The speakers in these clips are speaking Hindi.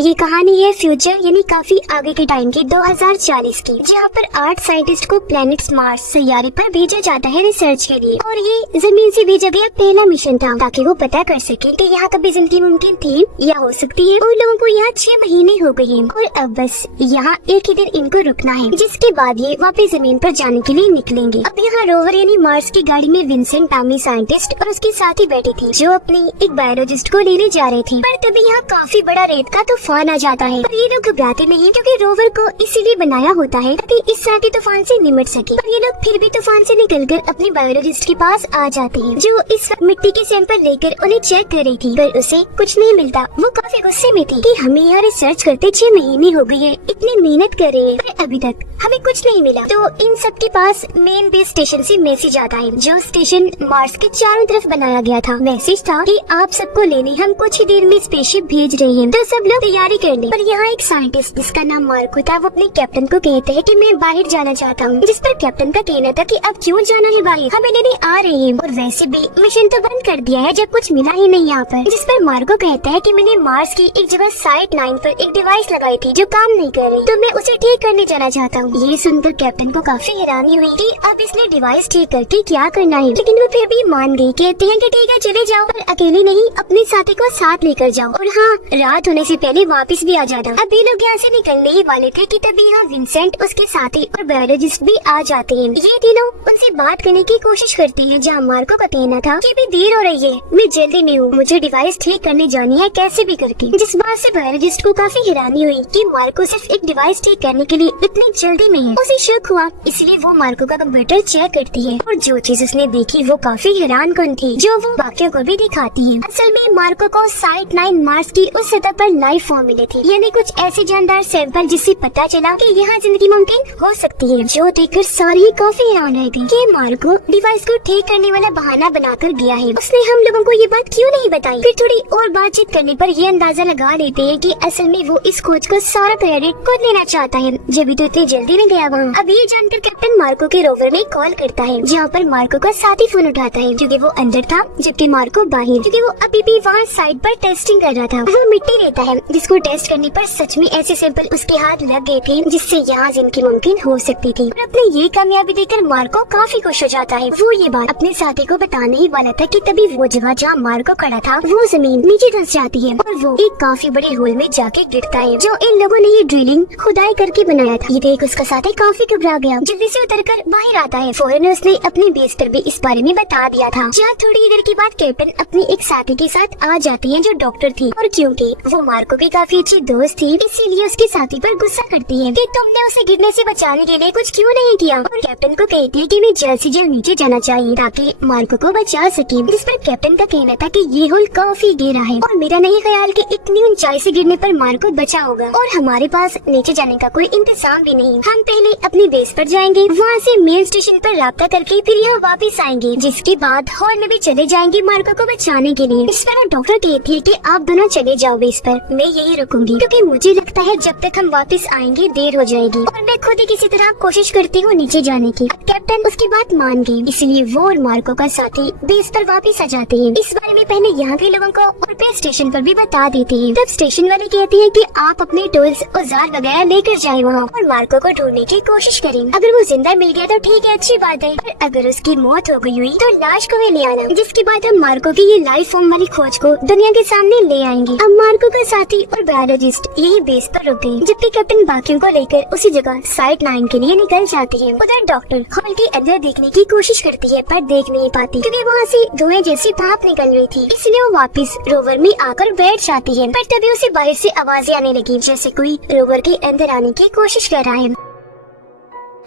ये कहानी है फ्यूचर यानी काफी आगे के टाइम की 2040 की, जहाँ पर 8 साइंटिस्ट को प्लैनेट मार्स सैयारे पर भेजा जाता है रिसर्च के लिए। और ये जमीन से भेजा गया पहला मिशन था ताकि वो पता कर सके कि यहाँ कभी जिंदगी मुमकिन थी या हो सकती है। उन लोगों को यहाँ 6 महीने हो गए हैं और अब बस यहाँ एक ही दिन इनको रुकना है, जिसके बाद ये वापस जमीन पर जाने के लिए निकलेंगे। अब यहाँ रोवर यानी मार्स की गाड़ी में विंसेंट टामी साइंटिस्ट और उसके साथी बैठी थी, जो अपनी एक बायोलॉजिस्ट को लेने जा रहे थे। पर तभी यहाँ काफी बड़ा रेत का तूफान आ जाता है। पर ये लोग घबराते नहीं, क्योंकि रोवर को इसीलिए बनाया होता है ताकि इस साथी तूफान से निमट सके। पर ये लोग फिर भी तूफान से निकलकर अपनी बायोलॉजिस्ट के पास आ जाते हैं, जो इस वक्त मिट्टी के सैंपल लेकर उन्हें चेक कर रही थी। पर उसे कुछ नहीं मिलता। वो काफी गुस्से में थी कि हमें यहाँ रिसर्च करते 6 महीने हो गए हैं, इतनी मेहनत कर रहे हैं, पर अभी तक हमें कुछ नहीं मिला। तो इन सब के पास मेन बेस स्टेशन से मैसेज आता है, जो स्टेशन मार्स के चारों तरफ बनाया गया था। मैसेज था कि आप सबको लेने हम कुछ ही देर में स्पेसशिप भेज रहे हैं, तो सब लोग तैयारी कर लें। पर यहाँ एक साइंटिस्ट जिसका नाम मार्को था, वो अपने कैप्टन को कहते हैं कि मैं बाहर जाना चाहता हूँ, जिस पर कैप्टन का कहना था कि अब क्यों जाना है बाहर, हम लेने आ रहे हैं। और वैसे भी मिशन तो बंद कर दिया है जब कुछ मिला ही नहीं यहाँ पर। जिस पर मार्को कहता है कि मैंने मार्स की एक जगह साइट 9 पर एक डिवाइस लगाई थी जो काम नहीं कर रही, तो मैं उसे ठीक करने जाना चाहता हूँ। ये सुनकर कैप्टन को काफी हैरानी हुई कि अब इसने डिवाइस ठीक करके क्या करना है, लेकिन वो फिर भी मान गई। कहते हैं कि ठीक है चले जाओ, पर अकेले नहीं, अपने साथी को साथ लेकर जाओ, और हाँ रात होने से पहले वापस भी आ जाना। अब ये लोग यहाँ से निकलने ही वाले थे कि तभी यहाँ विंसेंट, उसके साथी और बायोलॉजिस्ट भी आ जाते हैं। ये तीनों उनसे बात करने की कोशिश करती है, जहाँ मार्को का कहना था कि भी देर हो रही है, मैं जल्दी में हूँ, मुझे डिवाइस ठीक करने जानी है कैसे भी करके। जिस बात से बायोलॉजिस्ट को काफी हैरानी हुई कि मार्को सिर्फ एक डिवाइस ठीक करने के लिए इतनी जल्दी में है। उसे शक हुआ, इसलिए वो मार्को का कंप्यूटर चेक करती है, और जो चीज उसने देखी वो काफी हैरान कन थी, जो वो बाकियों को भी दिखाती है। असल में मार्को को साइट 9 मार्स की उस सतह पर लाइफ फॉर्म मिले थे, यानी कुछ ऐसे जानदार सैंपल जिससे पता चला कि यहाँ जिंदगी मुमकिन हो सकती है। जो देखकर सारे ही काफी हैरान रह गए कि मार्को डिवाइस को ठीक करने वाला बहाना बनाकर गया है। उसने हम लोगों को ये बात क्यों नहीं बताई। फिर थोड़ी और बातचीत करने पर ये अंदाजा लगा लेते हैं कि असल में वो इस खोज का सारा क्रेडिट खुद लेना चाहता है, जब तो इतनी जल्दी में गया वहाँ। अब ये जानकर कैप्टन मार्को के रोवर में कॉल करता है, जहाँ पर मार्को का साथी फोन उठाता है, क्योंकि वो अंदर था जबकि मार्को बाहर, क्योंकि वो अभी भी वहाँ साइड पर टेस्टिंग कर रहा था। वो मिट्टी लेता है, जिसको टेस्ट करने पर सच में ऐसे सैंपल उसके हाथ लग गए थे जिससे यहाँ जिंदगी मुमकिन हो सकती थी। और अपने ये कामयाबी देखकर मार्को काफी खुश हो जाता है। वो ये बात अपने साथी को बताने ही वाला था कि तभी वो जगह जहाँ मार्को खड़ा था वो जमीन नीचे धंस जाती है, और वो एक काफी बड़े होल में जाके गिरता है, जो इन लोगों ने ये ड्रिलिंग खुदाई करके बनाया था। ये देख उसका साथी काफी घबरा गया, जल्दी से उतरकर बाहर आता है। फौरन उसने अपने बेस पर भी इस बारे में बता दिया था। जहाँ थोड़ी देर के बाद कैप्टन अपनी एक साथी के साथ आ जाती है, जो डॉक्टर थी, और क्योंकि वो मार्को की काफी अच्छी दोस्त थी, इसीलिए उसके साथी पर गुस्सा करती है कि तुमने उसे गिरने से बचाने के लिए कुछ क्यों नहीं किया। और कैप्टन को कहती है कि मैं जल्द से जल्द नीचे जाना चाहिए ताकि मार्को को बचा सके। जिस पर कैप्टन का कहना था कि ये होल काफी गहरा है, और मेरा नहीं ख्याल कि इतनी ऊंचाई से गिरने पर मार्को बचा होगा, और हमारे पास नीचे जाने का कोई इंतजाम भी नहीं। हम पहले अपनी बेस पर जाएंगे, वहाँ से मेन स्टेशन पर राब्ता करके फिर यहाँ वापस आएंगे, जिसके बाद हॉल में भी चले जाएंगे मार्को को बचाने के लिए। इस पर डॉक्टर कहती है कि आप दोनों चले जाओ बेस पर, मैं यही रुकूंगी, क्योंकि मुझे लगता है जब तक हम वापस आएंगे देर हो जाएगी, और मैं खुद ही किसी तरह कोशिश करती हूँ नीचे जाने की। कैप्टन उसकी बात मान गई, इसलिए वो और मार्को का साथी बेस पर वापस आ जाते हैं। इस बारे में पहले यहाँ के लोगों को और फिर स्टेशन पर भी बता देते हैं। तब स्टेशन वाले कहते हैं कि आप अपने टूल्स औजार वगैरह लेकर जाएं वहाँ, और मार्को को ढूंढने की कोशिश करें। अगर वो जिंदा मिल गया तो ठीक है, अच्छी बात है, पर अगर उसकी मौत हो गई हुई तो लाश को भी ले आना। जिसके बाद हम मार्को की ये लाइफ फॉर्म वाली खोज को दुनिया के सामने ले आएंगे। अब मार्को का साथी और बायोलॉजिस्ट यही बेस पर रुक गए, जबकि कैप्टन बाकियों को लेकर उसी जगह साइट 9 के लिए निकल जाती है। उधर डॉक्टर हॉल के अंदर देखने की कोशिश करती है, पर देख नहीं पाती, क्योंकि वहाँ से धुएं जैसी भाप निकल रही थी। इसलिए वो वापस रोवर में आकर बैठ जाती है, पर तभी उसे बाहर से आवाजें आने लगी, जैसे कोई रोवर के अंदर आने की कोशिश कर रहा है।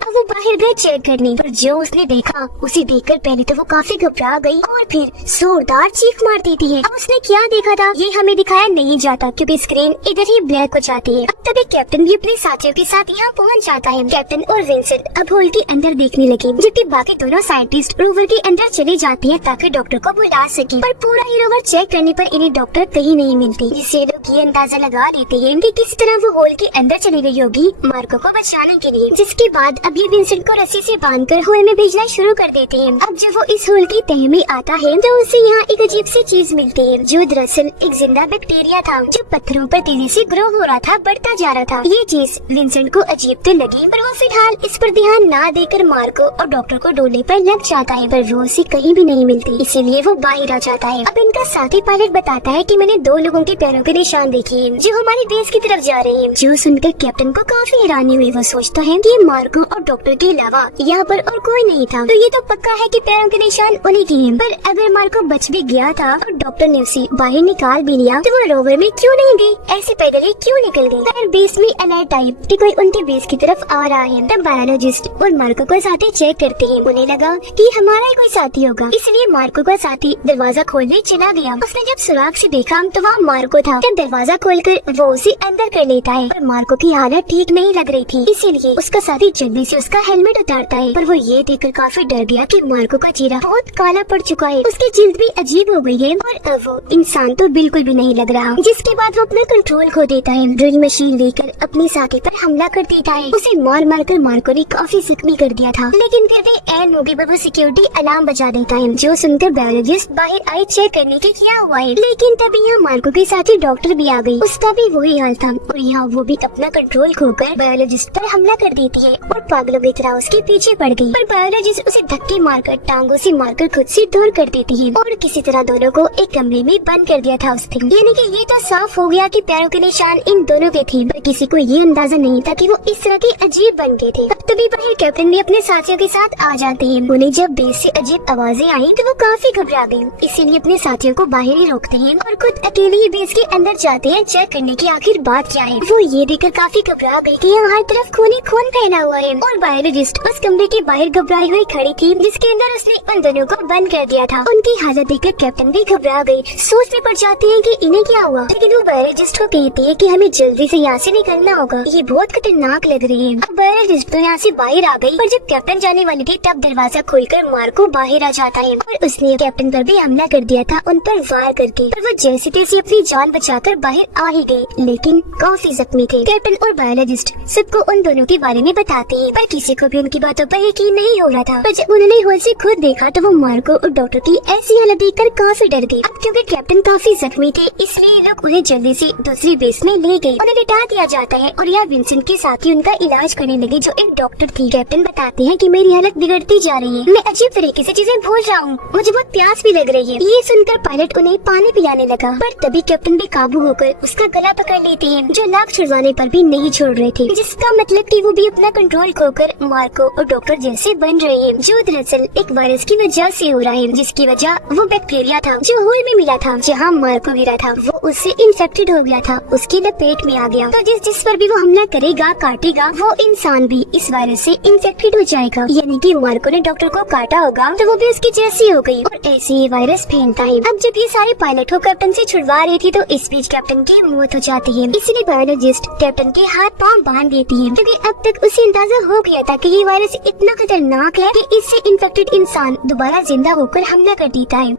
अब वो बाहर गए चेक करने, पर जो उसने देखा उसे देखकर पहले तो वो काफी घबरा गई, और फिर जोरदार चीख मार देती है। अब उसने क्या देखा था ये हमें दिखाया नहीं जाता, क्योंकि स्क्रीन इधर ही ब्लैक हो जाती है। अब तभी कैप्टन भी अपने साथियों के साथ यहाँ पहुँच जाता है। कैप्टन और विंसेंट अब होल के अंदर देखने लगे, जबकि बाकी दोनों साइंटिस्ट रोवर के अंदर चले जाती है ताकि डॉक्टर को बुला सके। पर पूरा ही रोवर चेक करने पर इन्हें डॉक्टर कहीं नहीं मिलती, जिससे लोग ये अंदाजा लगा लेते हैं कि किस तरह वो होल के अंदर चली गई होगी मार्को को बचाने के लिए। जिसके बाद अब ये विंसेंट को रस्सी से बांधकर होल में भेजना शुरू कर देते हैं। अब जब वो इस होल की तह में आता है तो उसे यहाँ एक अजीब सी चीज मिलती है जो दरअसल एक जिंदा बैक्टीरिया था जो पत्थरों पर तेजी से ग्रो हो रहा था, बढ़ता जा रहा था। ये चीज विंसेंट को अजीब तो लगी पर वो फिलहाल इस पर ध्यान ना देकर मार्को और डॉक्टर को ढूंढने पर लग जाता है, पर वो उसे कहीं भी नहीं मिलती, इसीलिए वो बाहर आ जाता है। अब इनका साथी पायलट बताता है कि मैंने 2 लोगों के पैरों के निशान देखे हैं जो हमारी बेस की तरफ जा रहे हैं। जो सुनकर कैप्टन को काफी हैरानी हुई। वो सोचता है कि मार्को और डॉक्टर के अलावा यहाँ पर और कोई नहीं था, तो ये तो पक्का है कि पैरों के निशान उन्हीं के हैं। पर अगर मार्को बच भी गया था और डॉक्टर ने उसे बाहर निकाल भी लिया तो वो रोवर में क्यों नहीं गई, ऐसे पैदल ही क्यों निकल गई। पर बेस में अलर्ट टाइप कि कोई उनके बेस की तरफ आ रहा है। तब बायोलॉजिस्ट और मार्को का साथी चेक करते हैं। उन्हें लगा कि हमारा ही कोई साथी होगा, इसलिए मार्को का साथी दरवाजा खोलने चला गया। उसने जब सुराग से देखा तो वहाँ मार्को था। जब दरवाजा खोलकर वो उसे अंदर कर लेता है, पर मार्को की हालत ठीक नहीं लग रही थी, इसीलिए उसका साथी जल्दी से उसका हेलमेट उतारता है। पर वो ये देखकर काफी डर गया कि मार्को का चेहरा बहुत काला पड़ चुका है, उसकी जिल्द भी अजीब हो गई है और अब वो इंसान तो बिल्कुल भी नहीं लग रहा। जिसके बाद वो अपना कंट्रोल खो देता है। ड्रिल मशीन लेकर अपने साथी पर हमला कर देता है। उसे मार मार कर मार्को ने काफी जख्मी कर दिया था, लेकिन फिर भी एन मौके पर वो सिक्योरिटी अलार्म बजा देता है, जो सुनकर बायोलॉजिस्ट बाहर आए चेक करने के क्या हुआ है। लेकिन तभी यहाँ मार्को के साथी डॉक्टर भी आ गई। उसका भी वही हाल था और यहाँ वो भी अपना कंट्रोल खोकर बायोलॉजिस्ट पर हमला कर देती है और पागलों की तरह उसके पीछे पड़ गई। पर बायोलॉजिस्ट उसे धक्के मारकर टांगों से मारकर खुद से दूर कर देती है और किसी तरह दोनों को एक कमरे में बंद कर दिया था उसने। यानी कि ये तो साफ हो गया कि पैरों के निशान इन दोनों के थे, पर किसी को ये अंदाजा नहीं था कि वो इस तरह के अजीब बन गए थे। तभी बाहर कैप्टन भी अपने साथियों के साथ आ जाते हैं। उन्हें जब बेस से अजीब आवाजें आई तो वो काफी घबरा गए, इसीलिए अपने साथियों को बाहर ही रोकते हैं और खुद अकेले ही बेस के अंदर जाते हैं चेक करने की आखिर बात क्या है। वो ये देखकर काफी घबरा गई कि यहाँ हर तरफ खून ही खून फैला हुआ है और बायोलॉजिस्ट उस कमरे के बाहर घबराई हुई खड़ी थी जिसके अंदर उसने उन दोनों को बंद कर दिया था। उनकी हालत देखकर कैप्टन भी घबरा गई, सोचने पड़ जाते हैं कि इन्हें क्या हुआ, लेकिन वो बायोलॉजिस्ट को कहती है कि हमें जल्दी से यहाँ से निकलना होगा, ये बहुत खतरनाक लग रही है। अब बायोलॉजिस्ट तो यहाँ से बाहर आ गई, पर जब कैप्टन जाने वाली थी तब दरवाजा खोलकर मार्को बाहर आ जाता है और उसने कैप्टन पर भी हमला कर दिया था उन पर वार करके। पर वो जैसे तैसे अपनी जान बचाकर बाहर आ ही गई, लेकिन काफी जख्मी थे। कैप्टन और बायोलॉजिस्ट सबको उन दोनों के बारे में बताते हैं, पर किसी को भी उनकी बातों पर यकीन नहीं हो रहा था। पर जब उन्होंने होल से खुद देखा तो वो मार्को और डॉक्टर की ऐसी हालत देखकर काफी डर गए। अब क्योंकि कैप्टन काफी जख्मी थे इसलिए लोग उन्हें जल्दी से दूसरी बेस में ले गए। उन्हें लिटा दिया जाता है और यहाँ विंसेंट के साथ ही उनका इलाज करने लगे जो एक डॉक्टर थी। कैप्टन बताते हैं कि मेरी हालत बिगड़ती जा रही है, मैं अजीब तरीके से चीजें भूल रहा हूँ, मुझे बहुत प्यास भी लग रही है। ये सुनकर पायलट उन्हें पानी पिलाने लगा, पर तभी कैप्टन भी काबू होकर उसका गला पकड़ लेते हैं जो लाख छुड़वाने पर भी नहीं छोड़ रहे थे, जिसका मतलब कि वो भी अपना कंट्रोल खोकर मार्को और डॉक्टर जैसे बन रहे हैं, जो दरअसल एक वायरस की वजह से हो रहा है, जिसकी वजह वो बैक्टीरिया था जो होल में मिला था जहाँ मार्को गिरा था। वो उससे इन्फेक्टेड हो गया था, उसके लपेट में आ गया, तो जिस पर भी वो हमला करेगा काटेगा वो इंसान भी इस वायरस से इन्फेक्टेड हो जाएगा। यानी कि मार्को ने डॉक्टर को काटा होगा तो वो भी उसकी जैसी हो गई और ऐसे ही वायरस फैलता है। अब जब ये सारे पायलट को कैप्टन से छुड़वा रही थी तो इस बीच कैप्टन की मौत हो जाती है, इसलिए बायोलॉजिस्ट कैप्टन के हाथ पांव बांध देती है, क्योंकि अब तक उसे अंदाजा हो गया था कि ये वायरस इतना खतरनाक है कि इससे इन्फेक्टेड इंसान दोबारा जिंदा होकर हमला कर देता है।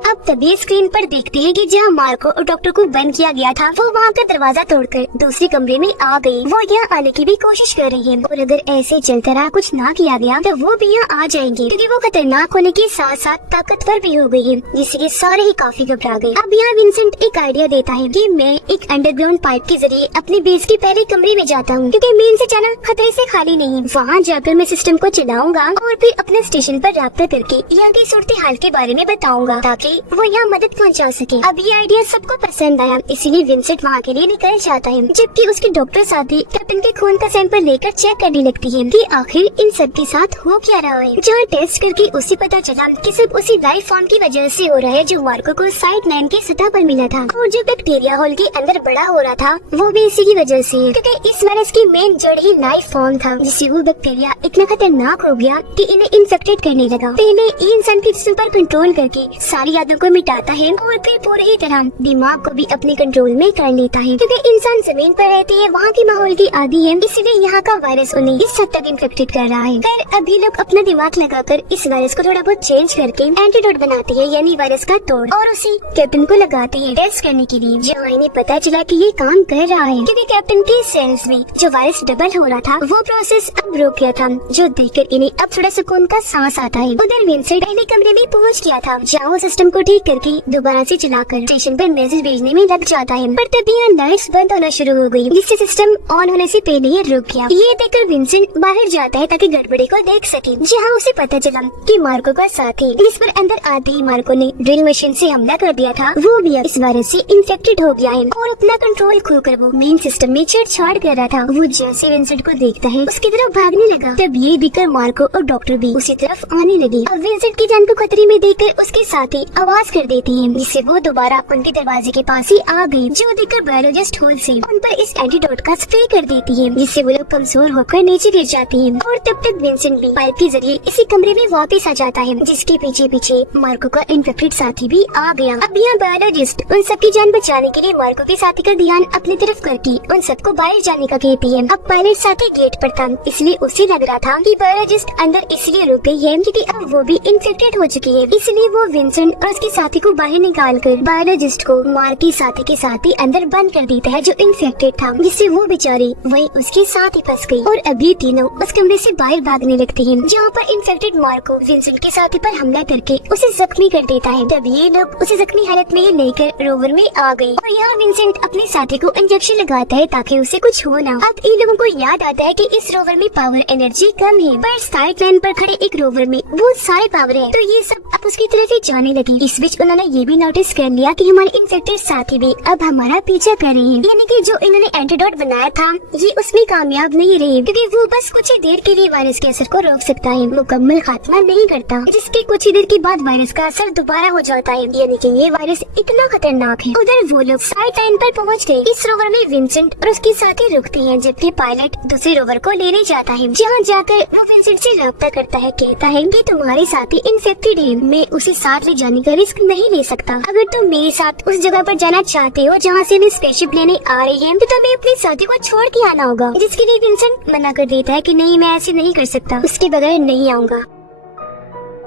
अब तभी स्क्रीन पर देखते हैं कि जहाँ मार्को और डॉक्टर को बंद किया गया था वो वहाँ का दरवाजा तोड़कर दूसरे कमरे में आ गई। वो यहाँ आने की भी कोशिश कर रही है और अगर ऐसे चलता रहा कुछ ना किया गया तो वो भी यहाँ आ जाएंगे, क्योंकि वो खतरनाक होने के साथ साथ ताकतवर भी हो गई है, जिससे सारे ही काफी घबरा गए। अब यहाँ विंसेंट एक आइडिया देता है कि मैं एक अंडरग्राउंड पाइप के जरिए अपने बेस के पहले कमरे में जाता हूँ, क्योंकि मेन से जाना खतरे से खाली नहीं। वहाँ जाकर मैं सिस्टम को चलाऊंगा और फिर अपने स्टेशन पर राब्ता करके यहाँ की सूरत हाल के बारे में बताऊंगा ताकि वो यहाँ मदद पहुँचा सके। अब ये आइडिया सबको पसंद आया, इसीलिए विंसेंट वहाँ के लिए निकल जाता है, जबकि उसके डॉक्टर साथी कैप्टन के खून का सैंपल लेकर चेक करने लगती है कि आखिर इन सब के साथ हो क्या रहा है। जहाँ टेस्ट करके उसे पता चला कि सिर्फ उसी लाइफ फॉर्म की वजह से हो रहा है जो मार्को को साइड 9 की सतह पर मिला था, और जो बैक्टीरिया होल के अंदर बड़ा हो रहा था वो भी इसी की वजह से, क्योंकि इस वायरस की मेन जड़ ही लाइफ फॉर्म था, जिससे वो बैक्टीरिया इतना खतरनाक हो गया कि इन्हें इन्फेक्टेड करने लगा। पहले इंसान के जिस्म पर कंट्रोल करके सारी यादों को मिटाता है और फिर पूरी ही तरह दिमाग को भी अपने कंट्रोल में कर लेता है। क्योंकि इंसान जमीन पर रहती है, वहाँ के माहौल की आदी है, इसलिए यहाँ का वायरस उन्हें इस हद तक इन्फेक्टेड कर रहा है। फिर अभी लोग अपना दिमाग लगाकर इस वायरस को थोड़ा बहुत चेंज करके एंटीडोट बनाते हैं, यानी वायरस का तोड़, और उसी कैप्टन को लगाते हैं टेस्ट करने के लिए। जहाँ इन्हें पता चला कि ये काम कर रहा है, क्योंकि कैप्टन के सेल्स में जो वायरस डबल हो रहा था वो प्रोसेस अब रुक गया था, जो देखकर इन्हें अब थोड़ा सुकून का सांस आता है। उधर विंसेंट पहले कमरे में पहुँच गया था, जहाँ वो सिस्टम को ठीक करके दोबारा से चलाकर स्टेशन पर मैसेज भेजने में लग जाता है। पर तभी यहाँ लाइट्स बंद होना शुरू हो गई, जिससे सिस्टम ऑन होने से पहले ही रुक गया। ये देखकर विंसेंट बाहर जाता है ताकि गड़बड़ी को देख सके, जहाँ उसे पता चला कि मार्को का साथी, जिस पर अंदर आते ही मार्को ने ड्रिल मशीन से हमला कर दिया था, वो भी इस वायरस से इन्फेक्टेड हो गया है और अपना कंट्रोल खोकर वो मेन सिस्टम में छेड़छाड़ कर रहा था। वो जैसे विंसेंट को देखता है उसकी तरफ भागने लगा। तब ये देखकर मार्को और डॉक्टर भी उसी तरफ आने लगे। अब विंसेंट की जान को खतरे में देखकर उसके साथी आवाज कर देती है, जिससे वो दोबारा उनके दरवाजे के पास ही आ गई, जो देखकर बायोलॉजिस्ट होल से उन पर इस एंटीडोट का स्प्रे कर देती है, जिससे वो लोग कमजोर होकर नीचे गिर जाती हैं। और तब तक विंसेंट भी पाइप के जरिए इसी कमरे में वापस आ जाता है, जिसके पीछे पीछे मार्को का इन्फेक्टेड साथी भी आ गया। अब यहाँ बायोलॉजिस्ट उन सबकी जान बचाने के लिए मार्को के साथी का ध्यान अपनी तरफ करके उन सबको बाहर जाने का कहती है। अब पायलट साथी गेट पर था, इसलिए उसे लग रहा था कि बायोलॉजिस्ट अंदर इसलिए रुक गई है क्योंकि अब वो भी इन्फेक्टेड हो चुकी है। इसलिए वो विंसेंट और उसके साथी को बाहर निकालकर बायोलॉजिस्ट को मार के साथी के साथ ही अंदर बंद कर देता है, जो इन्फेक्टेड था, जिससे वो बेचारी वही उसके साथ ही फंस गई। और अभी तीनों उस कमरे से बाहर भागने लगते हैं, जहाँ पर इन्फेक्टेड मार्को विंसेंट के साथी पर हमला करके उसे जख्मी कर देता है। तब ये लोग उसे जख्मी हालत में लेकर रोवर में आ गए और यहाँ विंसेंट अपने साथी को इंजेक्शन लगाता है ताकि उसे कुछ हो ना। अब इन लोगों को याद आता है कि इस रोवर में पावर एनर्जी कम है, पर साइड लाइन पर खड़े एक रोवर में बहुत सारे पावर है, तो ये सब अब उसकी तरफ ही जाने लगी। इस बीच उन्होंने ये भी नोटिस कर लिया कि हमारे इन्फेक्टेड साथी भी अब हमारा पीछा कर रहे हैं, यानी कि जो इन्होंने एंटीडोट बनाया था ये उसमें कामयाब नहीं रहे, क्योंकि वो बस कुछ ही देर के लिए वायरस के असर को रोक सकता है, मुकम्मल खात्मा नहीं करता, जिसके कुछ ही देर के बाद वायरस का असर दोबारा हो जाता है, यानी कि ये वायरस इतना खतरनाक है। उधर वो लोग साइड लाइन पर पहुंच गए। इस रोवर में विंसेंट और उसके साथी रुकते हैं, जबकि पायलट दूसरे रोवर को लेने जाता है, जहाँ जाकर वो विंसेंट से रब्ता करता है, कहता है कि तुम्हारे साथी इन्फेक्टेड है, मैं उसे साथ ले जाने का रिस्क नहीं ले सकता। अगर तुम मेरे साथ उस जगह पर जाना चाहते हो जहाँ से मैं स्पेसशिप लेने आ रही है, तो तुम्हें अपने साथी को छोड़ के आना होगा, जिसके लिए विंसेंट मना कर देता है कि नहीं, मैं ऐसे नहीं कर सकता, उसके बगैर नहीं आऊंगा।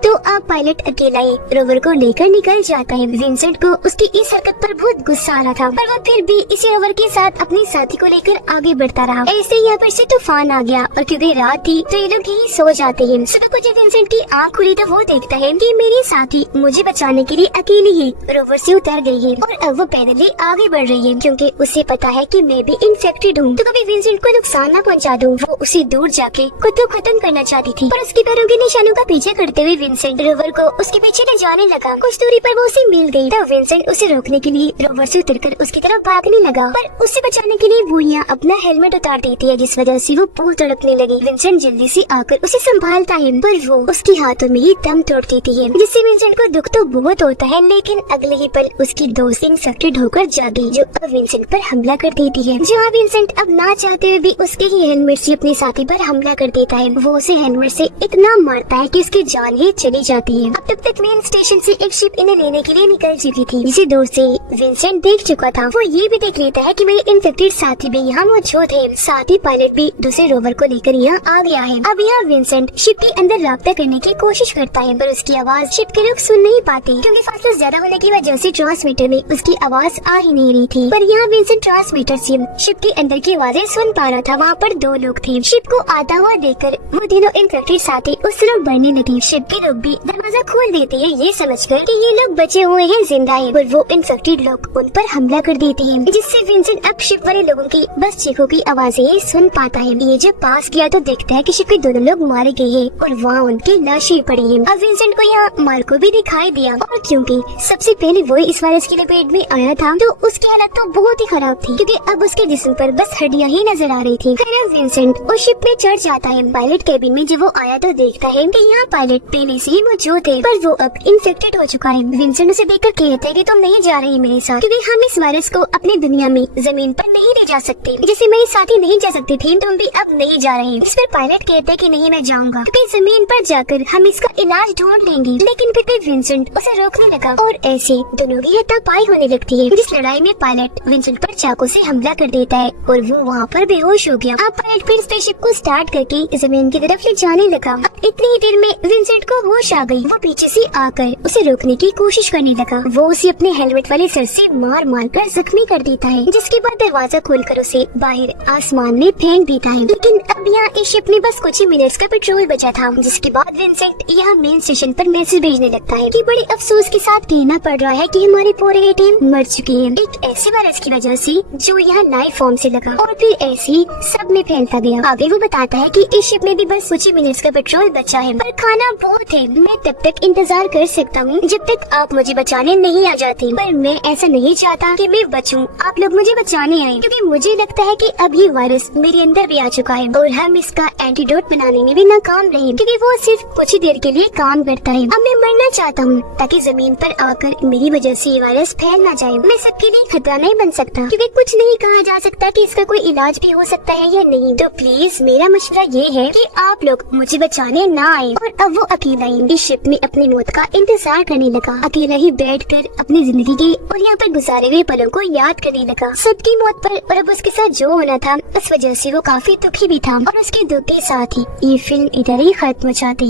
तो अब पायलट अकेला ही रोवर को लेकर निकल जाता है। विंसेंट को उसकी इस हरकत पर बहुत गुस्सा आ रहा था, पर वो फिर भी इसी रोवर के साथ अपने साथी को लेकर आगे बढ़ता रहा। ऐसे यहाँ पर से तूफान आ गया और क्योंकि रात थी तो ये लोग यही सो जाते हैं। सुबह को जब विंसेंट की आँख खुली तो वो देखता है कि मेरी साथी मुझे बचाने के लिए अकेली ही रोवर से उतर गई है और अब वो पैदल आगे बढ़ रही है, क्योंकि उसे पता है कि मैं भी इन्फेक्टेड हूँ, तो कभी विंसेंट को नुकसान न पहुँचा दूँ। वो उसे दूर जाके खुद को खत्म करना चाहती थी, पर उसके पैरों के निशानों का पीछे करते हुए विंसेंट रोवर को उसके पीछे ले जाने लगा। कुछ दूरी पर वो उसे मिल गई, तब विंसेंट उसे रोकने के लिए रोवर से उतरकर उसकी तरफ भागने लगा, पर उसे बचाने के लिए वो यहाँ अपना हेलमेट उतार देती है, जिस वजह से वो पूल तड़पने लगी। विंसेंट जल्दी से आकर उसे संभालता है, पर वो उसके हाथों में ही दम तोड़ देती है, जिससे विंसेंट को दुख तो बहुत होता है, लेकिन अगले ही पल उसकी दोस्त इन्फेक्टेड होकर जागी, जो अब विंसेंट पर हमला कर देती है। जहाँ विंसेंट अब ना चाहते हुए भी उसके ही हेलमेट से अपने साथी पर हमला कर देता है। वो उसे हेलमेट से इतना मारता है कि उसकी जान ही चली जाती है। अब तब तक मेन स्टेशन से एक शिप इन्हें लेने के लिए निकल चुकी थी, जिसे दूर से विंसेंट देख चुका था। वो ये भी देख लेता है कि मेरे इन्फेक्टेड साथी भी यहाँ मौजूद है। साथ ही पायलट भी दूसरे रोवर को लेकर यहाँ आ गया है। अब यहाँ विंसेंट शिप के अंदर राब्ता करने की कोशिश करता है, पर उसकी आवाज शिप के लोग सुन नहीं पाते, क्योंकि फासला ज्यादा होने की वजह से ट्रांसमीटर में उसकी आवाज आ ही नहीं रही थी। पर यहाँ विंसेंट ट्रांसमीटर से शिप के अंदर की आवाजें सुन पा रहा था। वहाँ पर दो लोग थे। शिप को आता हुआ देखकर वो तीनों इन्फेक्टेड साथी उस तरफ बढ़ने लगे। शिप के लोग भी दरवाजा खोल देते हैं, ये समझकर कि ये लोग बचे हुए हैं, जिंदा है, पर वो इन्फेक्टेड लोग उन पर हमला कर देते हैं, जिससे विंसेंट अब शिप वाले लोगों की बस चीखों की आवाजें सुन पाता है। ये जब पास किया तो देखता है कि शिप के दोनों लोग मारे गए हैं और वहाँ उनकी लाशें पड़ी हैं। अब विंसेंट को यहाँ मार्को भी दिखाई दिया, और क्योंकि सबसे पहले वो इस वायरस की लपेट में आया था, तो उसकी हालत तो बहुत ही खराब थी, क्योंकि अब उसके जिस्म पर बस हड्डियां ही नजर आ रही थी। फिर अब विंसेंट उस शिप में चढ़ जाता है। पायलट कैबिन में जब वो आया तो देखता है कि यहाँ पायलट पहले से ही मौजूद है, पर वो अब इन्फेक्टेड हो चुका है। विंसेंट उसे देखकर कहता है कि तुम नहीं जा रही मेरे साथ, क्योंकि हम इस वायरस को अपनी दुनिया में जमीन पर नहीं ले जा सकते। जैसे मेरे साथी नहीं जा सकती थी, तुम भी अब नहीं जा रही। इस पर पायलट कहता है कि नहीं, मैं जाऊंगा, क्योंकि जमीन पर जाकर हम इसका इलाज ढूंढ लेंगे। लेकिन फिर भी विंसेंट उसे रोकने लगा और ऐसे दोनों की हाथापाई होने लगती है, जिस लड़ाई में पायलट विंसेंट पर चाकू से हमला कर देता है और वो वहाँ पर बेहोश हो गया। अब पायलट फिर स्पेसशिप को स्टार्ट करके जमीन की तरफ ले जाने लगा। इतनी ही देर में विंसेंट को होश आ गई। वो पीछे से आकर उसे रोकने की कोशिश करने लगा। वो उसे अपने हेलमेट वाले सर से मार मार कर जख्मी कर देता है, जिसके बाद दरवाजा खोलकर उसे बाहर आसमान में फेंक देता है। लेकिन अब यहाँ इस शिप में बस कुछ ही मिनट्स का पेट्रोल बचा था, जिसके बाद विंसेंट यहाँ मेन स्टेशन पर मैसेज भेजने लगता है कि बड़े अफसोस के साथ कहना पड़ रहा है कि हमारी पूरी टीम मर चुकी है, एक ऐसे वायरस की वजह से जो यहाँ लाइफ फॉर्म से लगा और फिर ऐसे ही सब में फैलता गया। आगे वो बताता है कि इस शिप में भी बस कुछ ही मिनट्स का पेट्रोल बचा है, पर खाना बहुत है। मैं तब तक इंतजार कर सकता हूँ जब तक आप मुझे बचाने नहीं आ जाते, पर मैं ऐसा नहीं चाहता कि मैं बचूं, आप लोग मुझे बचाने आए, क्योंकि मुझे लगता है कि अब ये वायरस मेरे अंदर भी आ चुका है और हम इसका एंटीडोट बनाने में भी नाकाम रहे, क्योंकि वो सिर्फ कुछ ही देर के लिए काम करता है। अब मैं मरना चाहता हूँ ताकि जमीन पर आकर मेरी वजह से ये वायरस फैल ना जाए। मैं सबके लिए खतरा नहीं बन सकता, क्योंकि कुछ नहीं कहा जा सकता कि इसका कोई इलाज भी हो सकता है या नहीं। तो प्लीज मेरा मशवरा ये है कि आप लोग मुझे बचाने ना आए। और अब वो अकेला ही इस शिप में अपनी मौत का इंतजार करने लगा, अकेला ही बैठकर अपनी जिंदगी के और यहाँ पर गुजारे हुए पलों को याद करने लगा, सबकी मौत पर। और अब उसके साथ जो होना था उस वजह से वो काफी दुखी भी था, और उसके दुख के साथ ही ये फिल्म इधर ही खत्म हो जाती है।